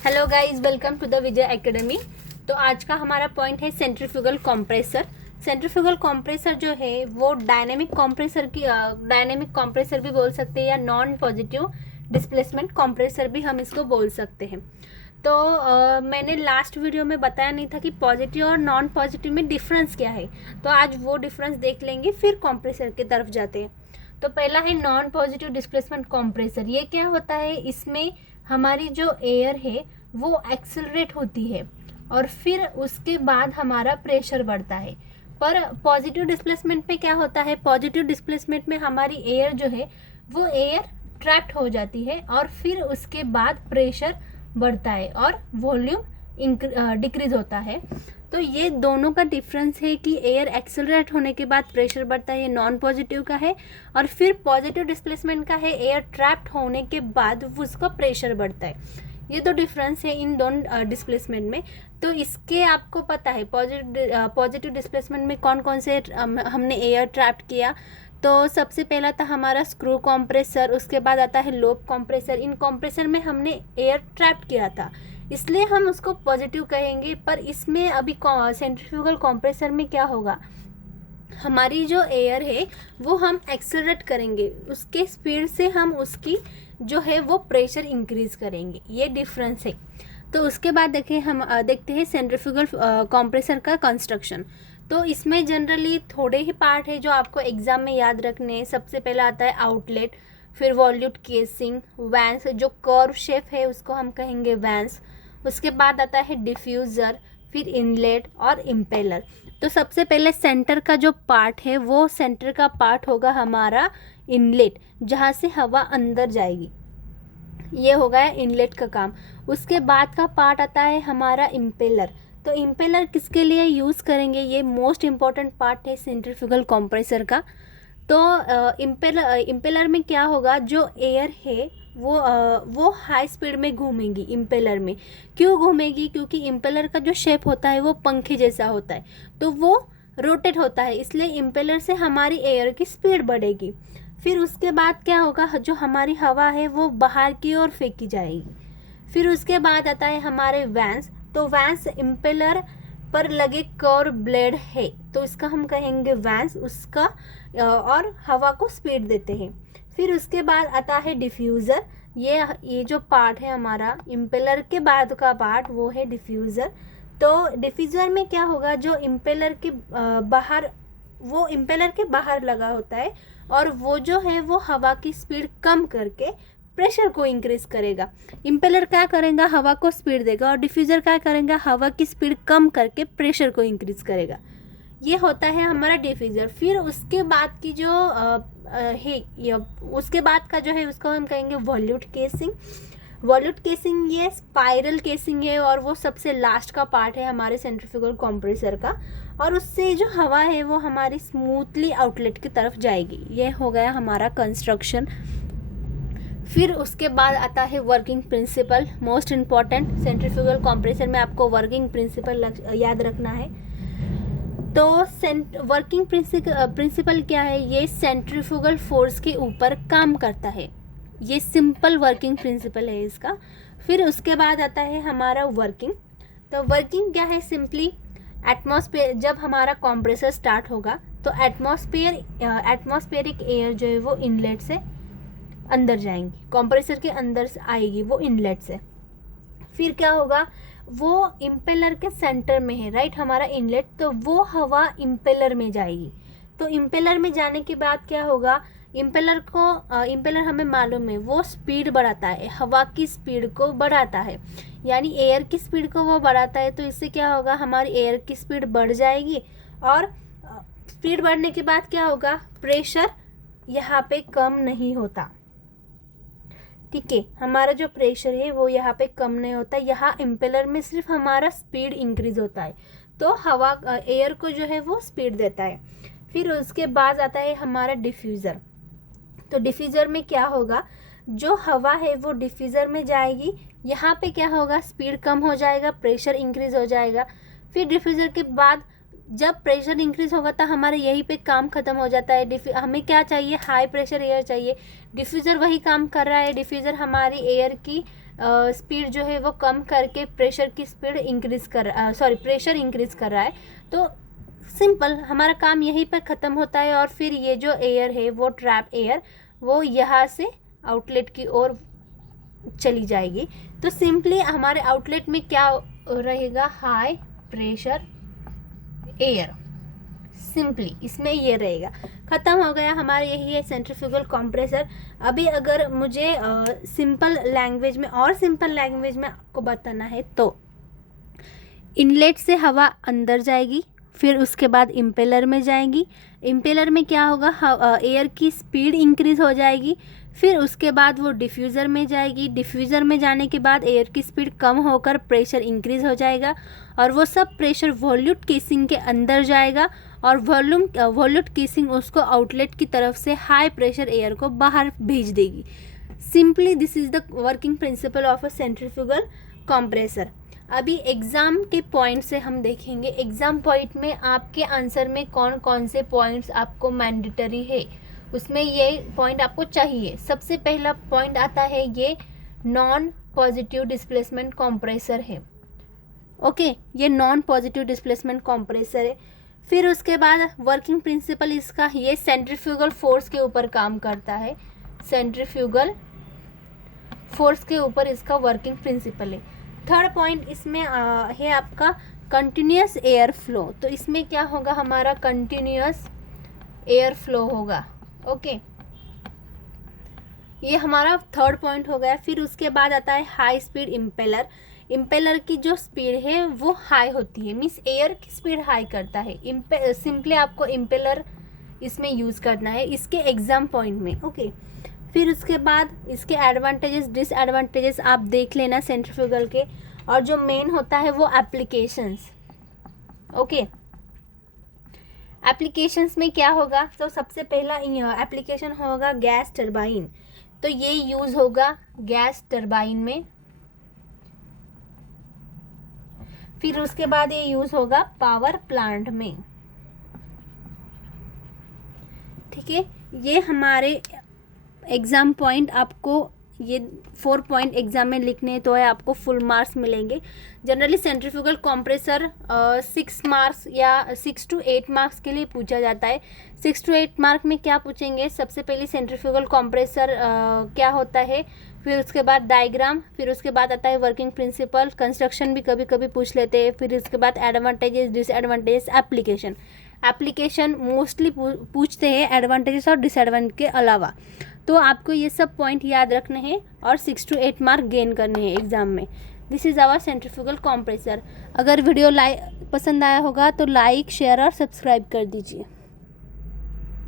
Hello guys, welcome to the Vijay academy. तो आज का हमारा पॉइंट है सेंट्रीफ्यूगल कंप्रेसर। सेंट्रीफ्यूगल कंप्रेसर जो है वो डायनेमिक कंप्रेसर भी बोल सकते हैं या नॉन पॉजिटिव डिस्प्लेसमेंट कंप्रेसर भी हम इसको बोल सकते हैं। तो मैंने लास्ट वीडियो में बताया नहीं था कि पॉजिटिव और नॉन पॉजिटिव में डिफरेंस क्या है, तो आज वो डिफरेंस देख लेंगे, फिर कंप्रेसर की तरफ जाते हैं। तो पहला है नॉन पॉजिटिव डिस्प्लेसमेंट कंप्रेसर। ये क्या होता है, इसमें हमारी जो एयर है वो एक्सेलरेट होती है और फिर उसके बाद हमारा प्रेशर बढ़ता है। पर पॉजिटिव डिस्प्लेसमेंट में क्या होता है, पॉजिटिव डिस्प्लेसमेंट में हमारी एयर जो है वो एयर ट्रैप्ड हो जाती है और फिर उसके बाद प्रेशर बढ़ता है और वॉल्यूम डिक्रीज होता है। तो ये दोनों का डिफरेंस है कि एयर एक्सेलरेट होने के बाद प्रेशर बढ़ता है, ये नॉन पॉजिटिव का है, और फिर पॉजिटिव डिस्प्लेसमेंट का है एयर ट्रैप्ड होने के बाद उसका प्रेशर बढ़ता है। ये दो डिफरेंस है इन दोनों डिस्प्लेसमेंट में। तो इसके आपको पता है पॉजिटिव डिस्प्लेसमेंट में कौन कौन से हमने एयर ट्रैप्ड किया। तो सबसे पहला था हमारा स्क्रू कॉम्प्रेसर, उसके बाद आता है लोब कॉम्प्रेसर। इन कॉम्प्रेसर में हमने एयर ट्रैप्ड किया था, इसलिए हम उसको पॉजिटिव कहेंगे। पर इसमें अभी सेंट्रीफ्यूगल कॉम्प्रेसर में क्या होगा, हमारी जो एयर है वो हम एक्सेलरेट करेंगे, उसके स्पीड से हम उसकी जो है वो प्रेशर इंक्रीज करेंगे। ये डिफरेंस है। तो उसके बाद हम देखते हैं सेंट्रीफ्यूगल कंप्रेसर का कंस्ट्रक्शन। तो इसमें जनरली थोड़े ही पार्ट है जो आपको एग्जाम में याद रखने हैं। सबसे पहला आता है आउटलेट, फिर वॉल्यूट केसिंग, वैंस, जो कर्व शेप है उसको हम कहेंगे वैंस। उसके बाद आता है डिफ्यूज़र, फिर इनलेट और इम्पेलर। तो सबसे पहले सेंटर का जो पार्ट है वो सेंटर का पार्ट होगा हमारा इनलेट, जहाँ से हवा अंदर जाएगी। ये हो गया इनलेट का काम। उसके बाद का पार्ट आता है हमारा इम्पेलर। तो इम्पेलर किसके लिए यूज़ करेंगे, ये मोस्ट इम्पॉर्टेंट पार्ट है सेंट्रीफ्यूगल कंप्रेसर का। तो इम्पेलर में क्या होगा, जो एयर है वो हाई स्पीड में घूमेगी इम्पेलर में। क्यों घूमेगी, क्योंकि इम्पेलर का जो शेप होता है वो पंखे जैसा होता है, तो वो रोटेट होता है, इसलिए इम्पेलर से हमारी एयर की स्पीड बढ़ेगी। फिर उसके बाद क्या होगा, जो हमारी हवा है वो बाहर की ओर फेंकी जाएगी। फिर उसके बाद आता है हमारे वैंस। तो वैंस इम्पेलर पर लगे कर्व ब्लेड है, तो इसका हम कहेंगे वैंस, उसका और हवा को स्पीड देते हैं। फिर उसके बाद आता है डिफ्यूज़र। ये जो पार्ट है हमारा इम्पेलर के बाद का पार्ट वो है डिफ्यूज़र। तो डिफ्यूज़र में क्या होगा, जो इम्पेलर के बाहर, वो इम्पेलर के बाहर लगा होता है और वो जो है वो हवा की स्पीड कम करके प्रेशर को इंक्रीज करेगा। इम्पेलर क्या करेगा, हवा को स्पीड देगा, और डिफ्यूज़र क्या करेगा, हवा की स्पीड कम करके प्रेशर को इंक्रीज करेगा। ये होता है हमारा डिफ्यूज़र। फिर उसके बाद की जो उसके बाद का जो है उसको हम कहेंगे वॉल्यूट केसिंग। वॉल्यूट केसिंग ये स्पाइरल केसिंग है और वो सबसे लास्ट का पार्ट है हमारे सेंट्रीफ्यूगल कंप्रेसर का, और उससे जो हवा है वो हमारी स्मूथली आउटलेट की तरफ जाएगी। ये हो गया हमारा कंस्ट्रक्शन। फिर उसके बाद आता है working principle, most important. Centrifugal compressor में आपको वर्किंग प्रिंसिपल याद रखना है। तो वर्किंग प्रिंसिपल क्या है, ये सेंट्रीफ्यूगल फोर्स के ऊपर काम करता है। ये सिंपल वर्किंग प्रिंसिपल है इसका। फिर उसके बाद आता है हमारा वर्किंग। तो वर्किंग क्या है, सिंपली एटमॉस्फेयर, जब हमारा कंप्रेसर स्टार्ट होगा तो एटमॉस्फेरिक एयर जो है वो इनलेट से अंदर जाएंगी, कंप्रेसर के अंदर से आएगी वो इनलेट से। फिर क्या होगा, वो इम्पेलर के सेंटर में है, राइट, हमारा इनलेट, तो वो हवा इम्पेलर में जाएगी। तो इम्पेलर में जाने के बाद क्या होगा, इम्पेलर हमें मालूम है वो स्पीड बढ़ाता है, हवा की स्पीड को बढ़ाता है, यानी एयर की स्पीड को वो बढ़ाता है। तो इससे क्या होगा, हमारी एयर की स्पीड बढ़ जाएगी, और स्पीड बढ़ने के बाद क्या होगा, प्रेशर यहाँ पे कम नहीं होता। ठीक है, हमारा जो प्रेशर है वो यहाँ पे कम नहीं होता, यहाँ इम्पेलर में सिर्फ हमारा स्पीड इंक्रीज होता है, तो हवा एयर को जो है वो स्पीड देता है। फिर उसके बाद आता है हमारा डिफ्यूज़र। तो डिफ्यूज़र में क्या होगा, जो हवा है वो डिफ्यूज़र में जाएगी, यहाँ पे क्या होगा, स्पीड कम हो जाएगा, प्रेशर इंक्रीज हो जाएगा। फिर डिफ्यूज़र के बाद जब प्रेशर इंक्रीज होगा तो हमारे यहीं पे काम खत्म हो जाता है। हमें क्या चाहिए, हाई प्रेशर एयर चाहिए। डिफ्यूज़र वही काम कर रहा है, डिफ्यूज़र हमारी एयर की स्पीड जो है वो कम करके प्रेशर की स्पीड प्रेशर इंक्रीज कर रहा है। तो सिंपल हमारा काम यहीं पर ख़त्म होता है और फिर ये जो एयर है वो ट्रैप एयर वो यहाँ से आउटलेट की ओर चली जाएगी। तो सिंपली हमारे आउटलेट में क्या रहेगा, हाई प्रेशर एयर, सिंपली इसमें ये रहेगा। ख़त्म हो गया हमारा, यही है सेंट्रीफ्यूगल कंप्रेसर। अभी अगर मुझे सिंपल लैंग्वेज में आपको बताना है तो इनलेट से हवा अंदर जाएगी, फिर उसके बाद इम्पेलर में जाएगी। इम्पेलर में क्या होगा, एयर की स्पीड इंक्रीज़ हो जाएगी, फिर उसके बाद वो डिफ्यूज़र में जाएगी। डिफ्यूज़र में जाने के बाद एयर की स्पीड कम होकर प्रेशर इंक्रीज़ हो जाएगा और वो सब प्रेशर वॉल्यूट केसिंग के अंदर जाएगा और वॉल्यूट केसिंग उसको आउटलेट की तरफ से हाई प्रेशर एयर को बाहर भेज देगी। Simply this is the working principle of a centrifugal compressor. अभी एग्ज़ाम के पॉइंट से हम देखेंगे, एग्ज़ाम पॉइंट में आपके आंसर में कौन कौन से पॉइंट्स आपको मैंडेटरी है, उसमें ये पॉइंट आपको चाहिए। सबसे पहला पॉइंट आता है ये नॉन पॉजिटिव डिस्प्लेसमेंट कंप्रेसर है। ओके, ये नॉन पॉजिटिव डिस्प्लेसमेंट कंप्रेसर है। फिर उसके बाद वर्किंग प्रिंसिपल इसका ये सेंट्रीफ्यूगल फोर्स के ऊपर काम करता है। सेंट्रीफ्यूगल फोर्स के ऊपर इसका वर्किंग प्रिंसिपल है। थर्ड पॉइंट इसमें है आपका कंटिन्यूस एयर फ्लो। तो इसमें क्या होगा, हमारा कंटिन्यूस एयर फ्लो होगा। ओके, ये हमारा थर्ड पॉइंट हो गया। फिर उसके बाद आता है हाई स्पीड इम्पेलर। इम्पेलर की जो स्पीड है वो हाई होती है, मीन्स एयर की स्पीड हाई करता है। सिंपली आपको इम्पेलर इसमें यूज़ करना है इसके एग्ज़ाम पॉइंट में। ओके, फिर उसके बाद इसके एडवांटेजेस डिसएडवांटेजेस आप देख लेना सेंट्रीफ्यूगल के, और जो मेन होता है वो एप्लीकेशंस। ओके, एप्लीकेशंस में क्या होगा, तो सबसे पहला एप्लीकेशन होगा गैस टरबाइन। तो ये यूज़ होगा गैस टरबाइन में। फिर उसके बाद ये यूज़ होगा पावर प्लांट में। ठीक है, ये हमारे एग्ज़ाम पॉइंट आपको ये 4 पॉइंट एग्ज़ाम में लिखने हैं तो है आपको फुल मार्क्स मिलेंगे। जनरली सेंट्रीफ्यूगल कंप्रेसर 6 मार्क्स या 6 to 8 मार्क्स के लिए पूछा जाता है। 6 to 8 मार्क में क्या पूछेंगे, सबसे पहले सेंट्रीफ्यूगल कंप्रेसर क्या होता है, फिर उसके बाद डायग्राम, फिर उसके बाद आता है वर्किंग प्रिंसिपल, कंस्ट्रक्शन भी कभी कभी पूछ लेते हैं, फिर उसके बाद एडवांटेजेस डिसएडवांटेजेस, एप्लीकेशन मोस्टली पूछते हैं एडवांटेजेस और डिसएडवांटेज के अलावा। तो आपको ये सब पॉइंट याद रखने हैं और 6 to 8 मार्क गेन करने हैं एग्ज़ाम में। This is our centrifugal compressor. अगर वीडियो पसंद आया होगा तो लाइक, शेयर और सब्सक्राइब कर दीजिए।